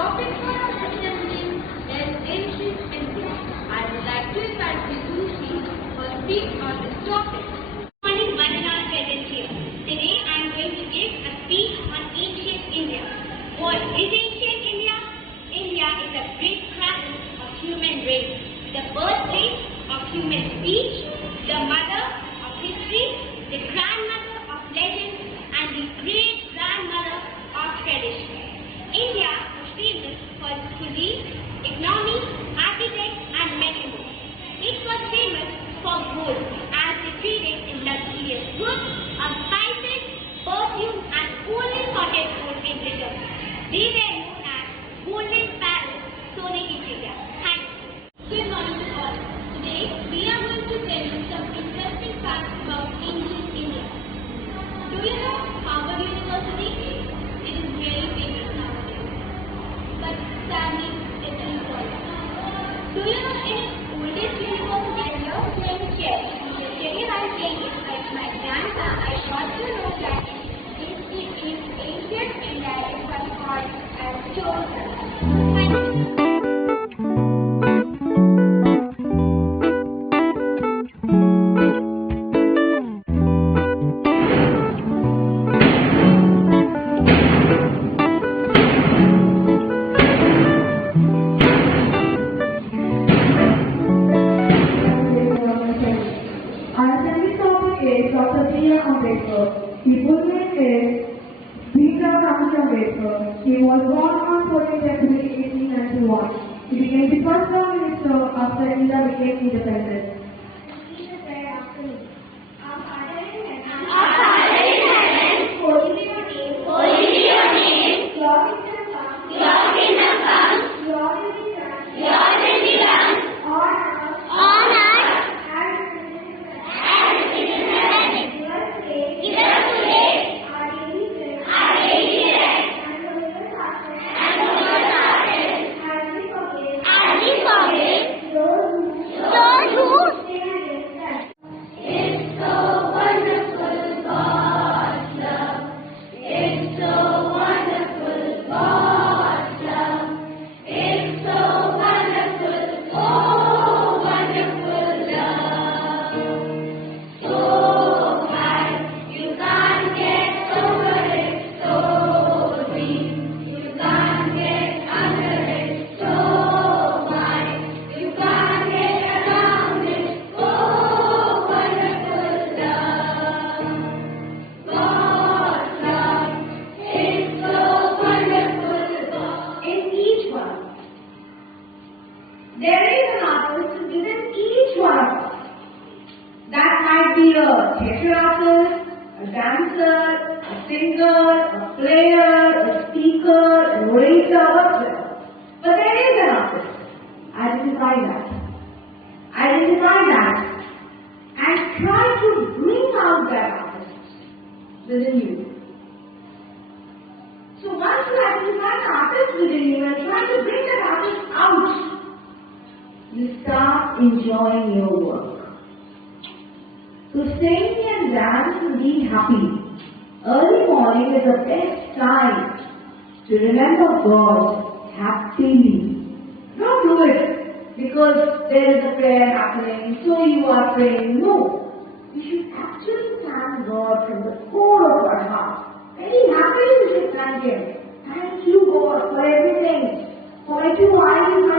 topic for our presentation is ancient India. I would like to invite Vidushi for speak on this topic. Good morning, Vandana present here. Today I am going to give a speech on ancient India. What is ancient India? India is a great cradle of human race, the birthplace of human speech, the mother of history, the grandmother of legends, and the great-grandmother of tradition. India was famous for its cuisine, economy, architecture, and many more. It was famous for gold, as they traded in luxurious goods, spices, perfume, and only sorted gold in return. They were known as Golden Palace, Sone Ki Chizya. Thank you. Good morning to all. Today we are going to tell you some interesting facts about ancient India. Do you know Harvard University? It is very famous nowadays, but sadly it is falling. Do you know any oldest university? Hello, friends. Yes. Today while playing with my grandpa, I got to know that in ancient India it was called as Chola. Dr. B.R. Ambedkar. His full name is Bhimrao Ramji Ambedkar. He was born on 14th February 1891. He became the first Prime Minister after India became independent. Holy be your name. Holy be your name. Your kingdom come. Your kingdom come. Your will be done. Your will be done. On earth. As it is in heaven. Give us today. Our daily bread. And forgive us our sins. As we forgive. Those who sin against us. It's so wonderful, God's love. It's so wonderful, God's love. It's so wonderful, oh wonderful love. So high, you can't get over it. So deep, you can't get under it. So wide, you can't get around it. Oh wonderful love. God's love is so wonderful. In each one, there is an artist within each one of us. That might be a theatre artist, a dancer, a singer, a player, a speaker, a orator, whatever. But there is an artist. Identify that. And try to bring out that artist within you. So once you identify the artist within you and try to bring that artist out, you start enjoying your work. So sing and dance and be happy. Early morning is the best time to remember God happily. Don't do it because there is a prayer happening, so you are praying. No. You should actually thank God from the core of our heart. Very happily you should thank Him. Thank you, God, for everything. For my 2 eyes